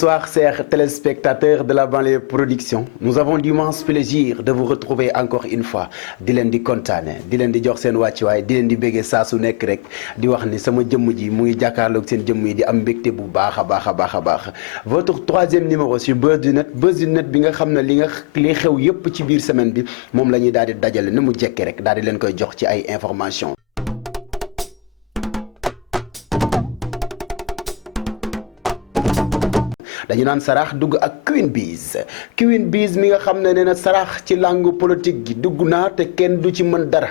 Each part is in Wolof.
Bonsoir, chers téléspectateurs de la banlieue production. Nous avons l'immense plaisir de vous retrouver encore une fois di leen di kontaane di leen di jox seen wàccuwaay di leen di béggee saa su nekk rek di wax ni sama jëmm ji mu ngi jàkkaarloog seen jëmm yi di am mbégte bu baax a baax. Votre troisième numéro sur Buzz du Net bi nga xam ne li xew yépp ci biir semaine bi moom la ñuy daal di dajale ni mu jekke rek daal di leen koy jox ci ay information dañu naan sarax dugg ak Queen Biz mi nga xam ne nee na sarax ci langue politique gi dugg naa te kenn du ci mën dara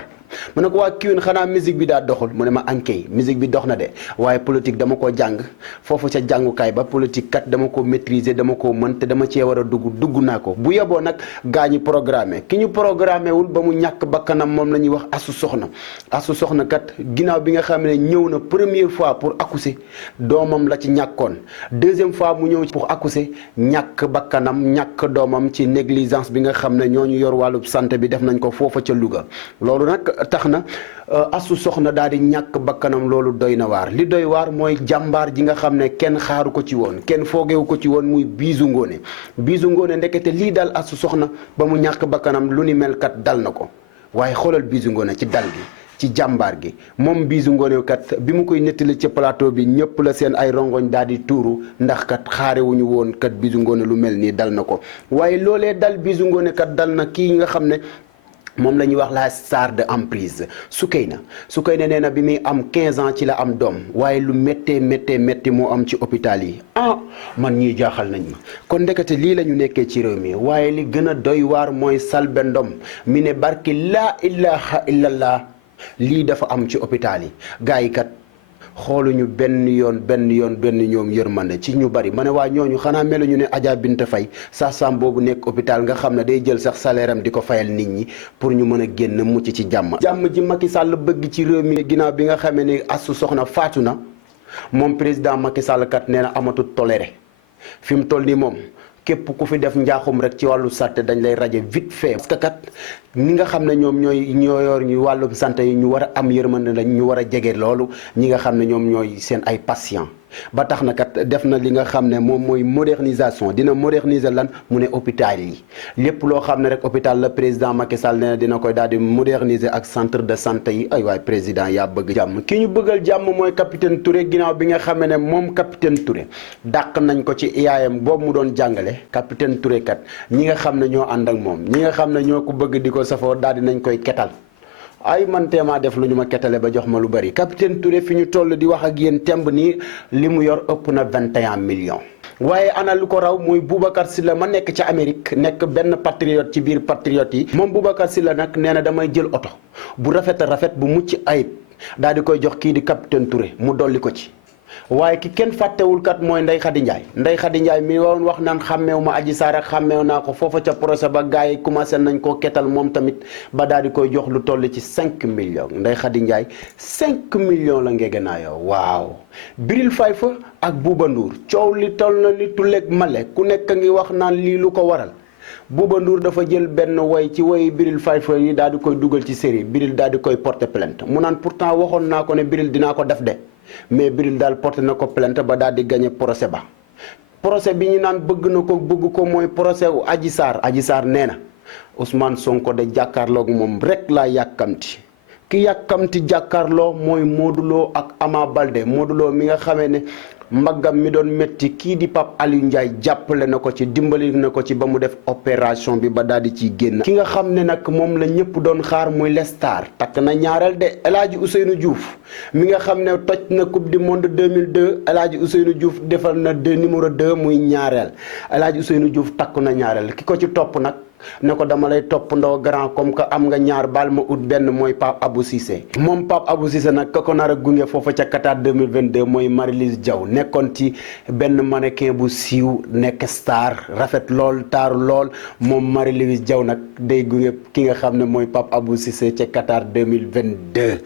mu ne ko waa Queen xanaa musique bi daa doxul mu ne ma ankay musique bi dox na de waaye politique dama ko jàng foofu ca jàngukaay ba politique kat dama ko maîtriser dama ko mën te dama cee war a dugg naa ko bu yeboo nag gaa ñi programmé ki ñu programmé wul ba mu ñàkk bakkanam moom la ñuy wax asu soxna kat ginnaaw bi nga xam ne ñëw na première fois pour accoucher doomam la ci ñàkkoon deuxième fois mu ñëw pour accoucher ñàkk bakkanam ñàkk doomam ci négligence bi nga xam ne ñooñu yor wàllu santé bi def nañ ko foofa ca Louga loolu nag tax na asu soxna daal di ñàkk bakkanam loolu doy na waar li doy waar mooy jàmbaar ji nga xam ne kenn xaaru ko ci woon kenn foogewu ko ci woon muy Bijou Ngoné ndekete lii dal asu soxna ba mu ñàkk bakkanam lu ni mel kat dal na ko waaye xoolal Bijou Ngoné ci dal gi ci jàmbaar gi moom Bijou Ngoné kat bi mu koy nettali ci plateau bi ñëpp la seen ay rongoñ daal di tuuru ndax kat xaarewuñu woon kat Bijou Ngoné lu mel nii dal na ko waaye loolee dal Bijou Ngoné kat dal na kii nga xam ne moom la ñuy wax la star de emprise Soukeyna nee na bi muy am 15 ans ci la am doom waaye lu méttee moo am ci hôpital yi man ñii jaaxal nañ ma kon ndekete lii la ñu nekkee ci réew mi waaye li gën a doy waar mooy Selbé Ndom mi ne barki laa ilaha illallah lii dafa am ci hôpital yi gars yi kat xooluñu benn yoon ñoom yërmande ci ñu bari ma ne waa ñooñu xanaa meluñu ne Adja Binte Faye sage-femme boobu nekk hôpital nga xam ne day jël sax salaire am di ko fayal nit ñi pour ñu mën a génn mucc ci jàmm ji Macky Sall bëgg ci réew mi ginnaaw bi nga xamee ne asu soxna faatu na moom président Macky Sall kat nee na amatul toléré fi mu toll nii moom képp ku fi def njaaxum rek ci wàllu santé dañ lay raje vite fait parce que kat ñi nga xam ne ñoom ñoo yor ñu wàllum santé yi ñu war a am yërmande lañ ñu war a jege loolu ñi nga xam ne ñoom ñooy seen ay patient ba tax na kat def na li nga xam ne moom mooy modernisation dina moderniser lan mu ne hôpital yi lépp loo xam ne rek hôpital la président Macky Sall nee na dina koy daal di moderniser ak centre de santé yi ay waay président yaa bëgg jàmm ki ñu bëggal jàmm mooy capitaine Touré ginnaaw bi nga xam ne moom capitaine Touré dàq nañ ko ci IAM boobu mu doon jàngale capitaine Touré kat ñi nga xam ne ñoo ànd ak moom ñi nga xam ne ñoo ko bëgg di ko safoo daal di nañ koy ketal ay man teemaa def lu ñu ma ketale ba jox ma lu bari capitaine Touré fi ñu toll di wax ak yéen temb nii li mu yor ëpp na 21 millions waaye ana lu ko raw muy Boubacar Sylla ma nekk ca Amérique nekk benn patriote ci biir patriote yi moom Boubacar Sylla nag nee na damay jël oto bu rafet bu mucc ayib daal di koy jox kii di capitaine Touré mu dolli ko ci waaye ki kenn fàttewul kat mooy Ndeye Khady Ndiaye mi woon wax naan xàmmeew ma Adji Sarr ak xàmmeew naa ko foofa ca procès ba gars yi commencé nañ koo ketal moom tamit ba daal di koy jox lu toll ci 5 millions Ndeye Khady Ndiaye 5 millions la ngege naa yow waaw Bril Faye fa ak Bouba Ndour coow li toll na li tuleeg male ku nekk ngi wax naan lii lu ko waral Bouba Ndour dafa jël benn woy ci woy Bril Faye fa yi daal di koy dugal ci série Bril daal di koy porter plainte mu naan pourtant waxoon naa ko ne Bril dinaa ko def de mais Bril daal porté na ko plainte ba daal di gagné procès ba procès bi ñu naan bëgg ko mooy procès wu Adji Sarr nee na Ousmane Sonko de jàkkaarloog moom rek laa yàkkamti ki yàkkamti jàkkaarloo mooy Modou Lo ak Ama Baldé Modou Lo mi nga xamee ne mbaggam mi doon métti kii di Pape Aliou Ndiaye jàppale na ko ci dimbali na ko ci ba mu def opération bi ba daal di ciy génn ki nga xam ne nag moom la ñëpp doon xaar muy Lestar takk na ñaareel de El Hadji Ousseynou Diouf mi nga xam ne toj na coupe du monde 2002 El Hadji Ousseynou Diouf defal na numéro 2 muy ñaareel El Hadji Ousseynou Diouf takk na ñaareel ki ko ci topp nag ne ko dama lay topp ndoo grand comme que am nga ñaar baal ma ut benn mooy Pape Abou Cissé moom Pape Abou Cissé nag ka ko nar a gunge foofa ca Qatar 2022 mooy Marie-Lise Diaw nekkoon ci benn mannequin bu siiw nekk star rafet lool taaru lool moom Marie-Lise Diaw nag day gunge ki nga xam ne mooy Pape Abou Cissé ca Qatar 2022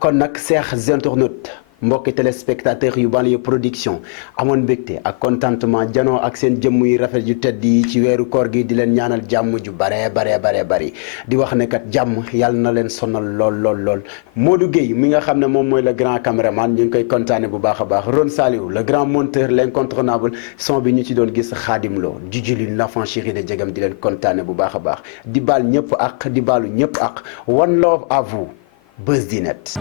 kon nag Cheikh internautes mbokki téléspectateurs yu Banlieue Production amoon mbégte ak contentement janoo ak seen jëmm yu rafet yu tedd yi ci weeru koor gi di leen ñaanal jàmm ju bare bari di wax ne kat jàmm yàlla na leen sonal lool Modou Gueye mi nga xam ne moom mooy le grand caméraman ñu ngi koy kontaane bu baax a baax Ron Saliou le grand monteur l'incontournable son bi ñu ci doon gis Khadim Lo di julli l'enfant chéri de Jegam di leen kontaane bu baax a baax di baal ñëpp ak di baalu ñëpp ak one love à vous Buzz di net